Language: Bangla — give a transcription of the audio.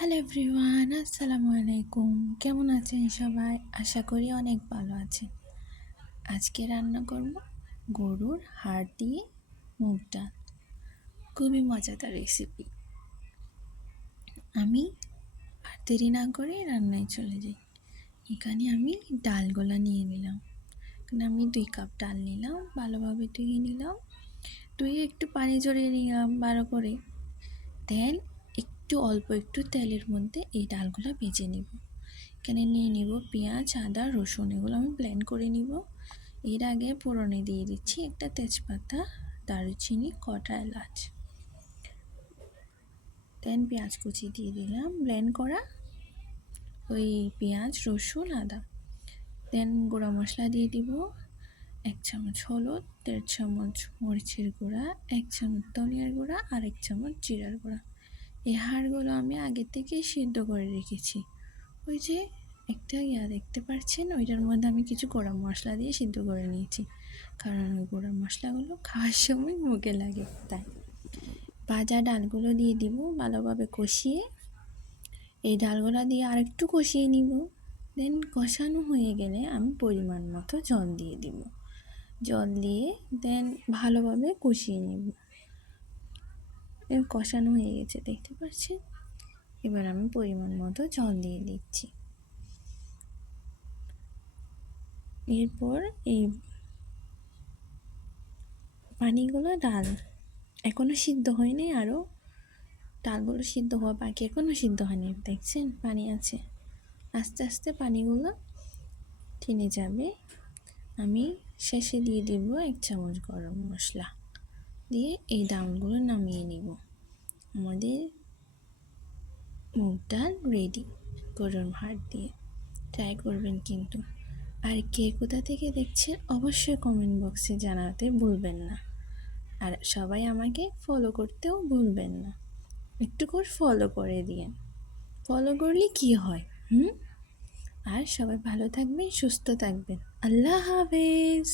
হ্যালো এভরিওয়ান, আসসালামু আলাইকুম। কেমন আছেন সবাই? আশা করি অনেক ভালো আছেন। আজকে রান্না করব গরুর হাড় দিয়ে মুগ ডাল। খুবই মজাদার রেসিপি। আমি আর দেরি না করে রান্নায় চলে যাই। এখানে আমি ডালগুলা নিয়ে নিলাম। এখানে আমি 2 কাপ ডাল নিলাম, ভালোভাবে ধুয়ে নিলাম। ধুয়ে একটু পানি ঝরিয়ে নিলাম ভালো করে। দেন অল্প একটু তেলের মধ্যে এই ডালগুলা ভেজে নিব। এখানে নিয়ে নিব পেঁয়াজ, আদা, রসুন, এগুলো আমি ব্লেন্ড করে নিব। এর আগে ফোড়নে দিয়ে দিচ্ছি একটা তেজপাতা, দারুচিনি, কটা এলাচ। দেন পেঁয়াজ কুচি দিয়ে দিলাম ব্লেন্ড করা ওই পেঁয়াজ, রসুন, আদা। দেন গুঁড়া মশলা দিয়ে দিব 1 চামচ হলুদ, 1.5 চামচ মরিচের গুঁড়া, 1 চামচ ধনিয়ার গুঁড়া আর 1 চামচ জিরার গুঁড়া। এই হাড়গুলো আমি আগে থেকে সিদ্ধ করে রেখেছি। ওই যে একটা দেখতে পাচ্ছেন, ওইটার মধ্যে আমি কিছু গরম মশলা দিয়ে সিদ্ধ করে নিয়েছি, কারণ ওই গরম মশলাগুলো খাওয়ার সময় মুখে লাগে। তাই ভাজা ডালগুলো দিয়ে দিব ভালোভাবে কষিয়ে। এই ডালগুলো দিয়ে আরেকটু কষিয়ে নিব। দেন কষানো হয়ে গেলে আমি পরিমাণ মতো জল দিয়ে দিব। জল দিয়ে দেন ভালোভাবে কষিয়ে নিব। কষানো হয়ে গেছে দেখতে পাচ্ছেন। এবার আমি পরিমাণ মতো জল দিয়ে দিচ্ছি। এরপর এই পানিগুলো ডাল এখনও সিদ্ধ হয়নি, আরও ডালগুলো সিদ্ধ হওয়া বাকি, এখনও সিদ্ধ হয়নি। দেখছেন পানি আছে, আস্তে আস্তে পানিগুলো টেনে যাবে। আমি শেষে দিয়ে দেব 1 চামচ গরম মশলা দিয়ে এই ডালগুলো নামিয়ে নিব। আমাদের মুগ ডাল রেডি গরুর হাড় দিয়ে। ট্রাই করবেন কিন্তু। আর কে কোথা থেকে দেখছেন অবশ্যই কমেন্ট বক্সে জানাতে ভুলবেন না। আর সবাই আমাকে ফলো করতেও ভুলবেন না। একটু করে ফলো করে দিয়েন। ফলো করলে কি হয়? আর সবাই ভালো থাকবেন, সুস্থ থাকবেন। আল্লাহ হাফেজ।